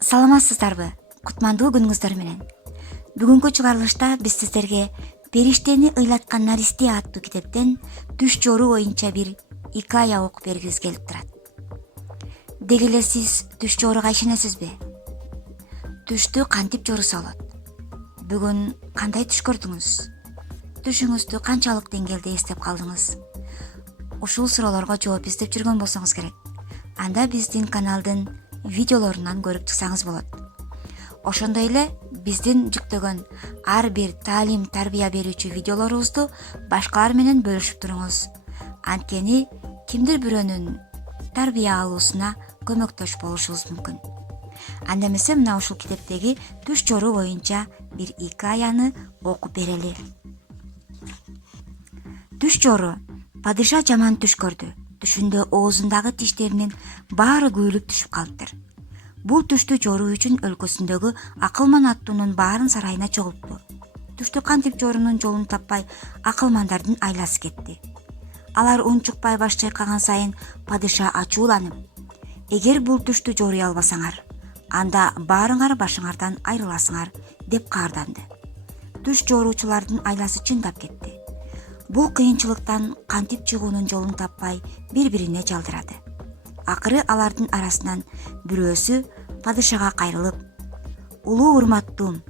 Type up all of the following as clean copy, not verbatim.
Саламатсыздарбы? Кутмандуу күнүңүздөр менен. Бүгүнкү чыгарылышта биз сиздерге Периштени ыйлаткан Наристе аттуу китептен түш жору боюнча бир икая окуп бергибиз келип турат. Деги эле сиз түш жооруга ишенесизби? Түштү кантип жорусо болот? Бүгүн кандай түш көрдүңүз? Түшүңүздү канчалык деңгээлде эстеп калдыңыз? Ушул суроолорго жооп издеп жүргөн болсоңуз керек. Анда биздин каналдын видеолорунан көрүп чыксаңыз болот. Ошондой эле биздин жүктөгөн ар бир таалим тарбия берүүчү видеолорубузду башкалар менен бөлүшүп туруңуз. Анткени кимдир бирөөнүн тарбия алуусуна көмөктөш болушубуз мүмкүн. Анда эмесе мына ушул китептеги түш жору боюнча бир икаяны окуп берели. Түш жору. Падыша жаман түш көрдү. Түшүндө оозундагы тиштеринин баары күйүлүп түшүп калыптыр. Бул түштү жоруу үчүн өлкөсүндөгү Акылман аттуунун баарын сарайына чогултту. Түштү кантип жоруунун жолун таппай акылмандардын айласы кетти. Алар унчукпай баш чайкаган сайын падыша ачууланып: "Эгер бул түштү жорой албасаңар, анда баарыңар башыңардан айрыласыңар" деп каарданды. Түш жоруучулардын айласы чындап кетти. Бул кыйынчылыктан кантип чыгуунун жолун таппай бири-бирине жалдырады. Акыры алардын арасынан бирөөсү падышага кайрылып: "Улуу урматтуум,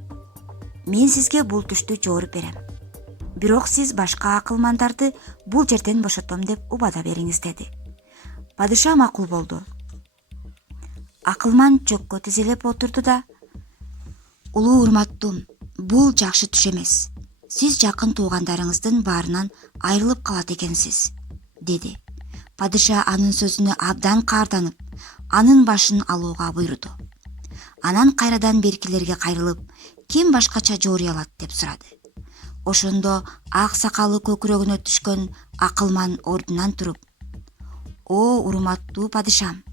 мен сизге бул түштү жооруп берем. Бирок сиз башка акылмандарды бул жерден бошотом деп убада бериңиз" деди. Падыша макул болду. Акылман чөккө тизелеп отурду да: "Улуу урматтуум, бул жакшы түш эмес. Сиз жакын туугандарыңыздын баарынан айрылып калат экенсиз" деди. Падыша анын сөзүнө абдан каарданып, анын башын алууга буйруду. Анан кайрадан беркилерге кайрылып: "Ким башкача жоорой алат?" деп сурады. Ошондо ак сакалы көкүрөгүнө түшкөн акылман ордунан туруп: "О урматтуу падышам,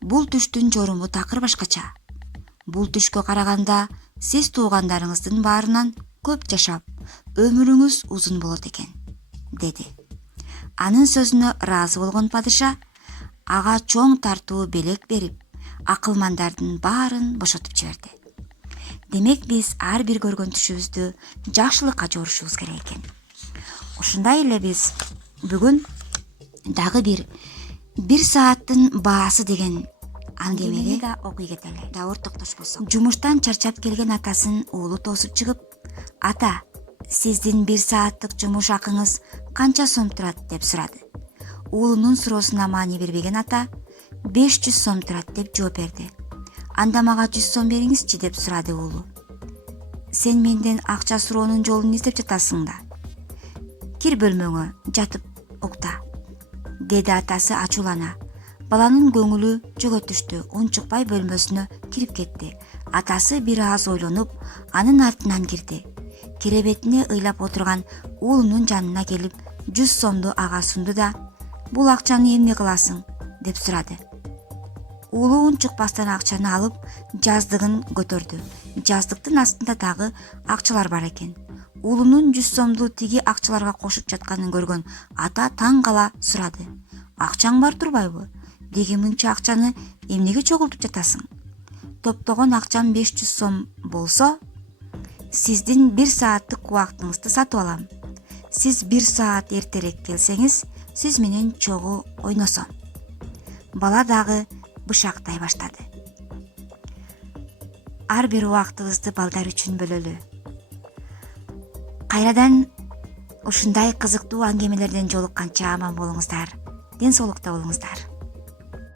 бул түштүн жоруму такыр башкача. Бул түшкө караганда сиз туугандарыңыздын баарынан көп жашап, өмүрүңүз узун болот экен" деди. Анын сөзүнө ыраазы болгон падыша ага чоң тартуу белек берип, акылмандардын баарын бошотуп жиберди. Демек биз ар бир көргөн түшүбүздү жакшылыкка жорушубуз керек экен. Ушундай эле биз бүгүн дагы бир сааттын баасы деген аңгемени да окуй кетели. Да ортоктош болсок. Жумуштан чарчап келген атасын уулу тосуп чыгып: "Ата, сиздин 1 сааттык жумуш акыңыз канча сом турат?" деп сурады. Уулунун суроосуна маани бербеген ата: "500 сом турат" деп жооп берди. "Анда мага 100 сом бериңизчи" деп сурады уулу. "Сен менден акча суроонун жолун издеп жатасың да. Кир бөлмөңө, жатып укта" деди атасы ачуулана. Баланын көңүлү жөгө түштү, унчукпай бөлмөсүнө кирип кетти. Атасы бир аз ойлонуп, анын артынан кирди. Керебетине ыйлап отурган уулунун жанына келип 100 сомду ага сунду да: "Бул акчаны эмне кыласың?" деп сурады. Уулу унчукпастан акчаны алып, жаздыгын көтөрдү. Жаздыктын астында дагы акчалар бар экен. Уулунун 100 сомду тиги акчаларга кошуп жатканын көргөн ата таң кала сурады: "Акчаң бар турбайбы? Деги мынча акчаны эмнеге чогултуп жатасың? Топтогон акчам 500 сом болсо, сиздин 1 сааттык убактыңызды сатып алам. Сиз 1 саат эртерээк келсеңиз, сиз менен чогуу ойносом." Бала дагы бышактай баштады. Ар бир убактыбызды балдар үчүн бөлөлү. Кайрадан ушундай кызыктуу аңгемелерден жолукканча аман болуңуздар, ден соолукта болуңуздар.